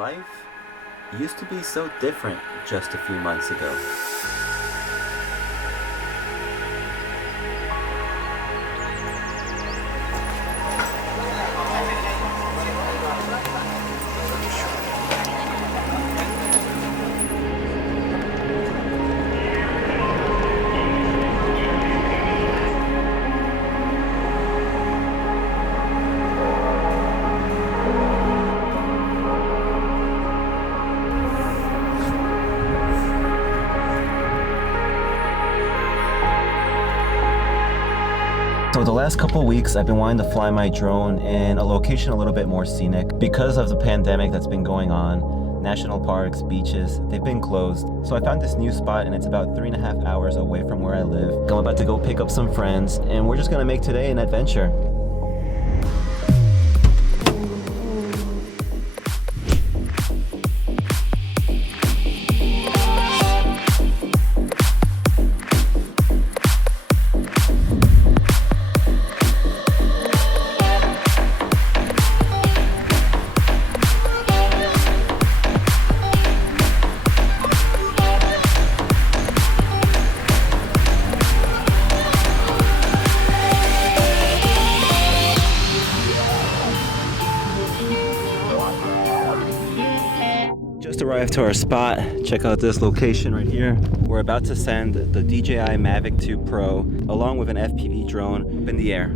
Life used to be so different just a few months ago. So the last couple weeks I've been wanting to fly my drone in a location a little bit more scenic. Because of the pandemic that's been going on, national parks, beaches, they've been closed. So I found this new spot and it's about 3.5 hours away from where I live. I'm about to go pick up some friends and we're just gonna make today an adventure. Just arrived to our spot. Check out this location right here. We're about to send the DJI Mavic Pro along with an FPV drone up in the air.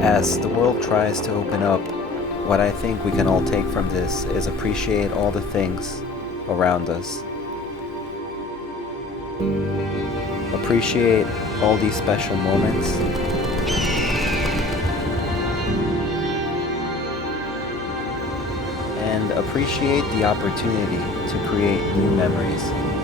As the world tries to open up, what I think we can all take from this is appreciate all the things around us. Appreciate all these special moments. And appreciate the opportunity to create new memories.